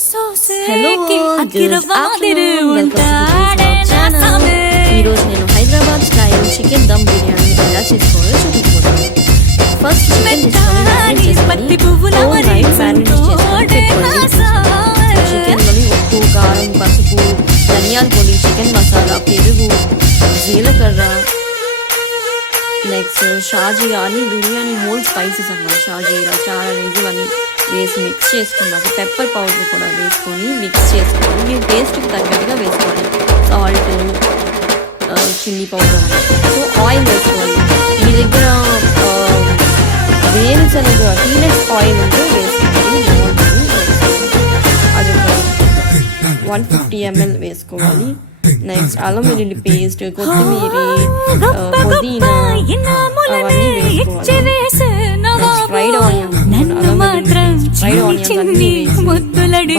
Hello good afternoon, welcome to ఈరోజు నేను Hyderabad style chicken dum biryani ఎలా చేసుకోవాలో చూపించబోతున్నాను. ఫస్ట్ చికెన్ చికెన్లోని ఉప్పు, కారం, పసుపు, ధనియాల పొడి, చికెన్ మసాలా, పెరుగు, జీలకర్ర, నెక్స్ట్ షాజీరా అని బిర్యానీ హోల్ స్పైసెస్ అన్నమాట. షాజీరా, చాలా ఇవన్నీ వేసి మిక్స్ చేసుకున్నాక పెప్పర్ పౌడర్ కూడా వేసుకొని మిక్స్ చేసుకోవాలి. మీరు టేస్ట్కి తగ్గట్టుగా వేసుకోవాలి. Salt, chilli powder. So oil వేసుకోవాలి. మీ దగ్గర వేరుశనగ పీనట్స్ ఆయిల్ ఉంటే వేసుకోవాలి, బాగుంటుంది. అదొక 150 ml వేసుకోవాలి. నెక్స్ట్ అల్లం వెల్లుల్లి పేస్ట్, కొత్తిమీర, పుదీనా అవన్నీ వేసుకోవాలి. ఫ్రైడ్ ఆనియన్స్, ఫ్రైడ్ ఆనియన్స్ అన్నీ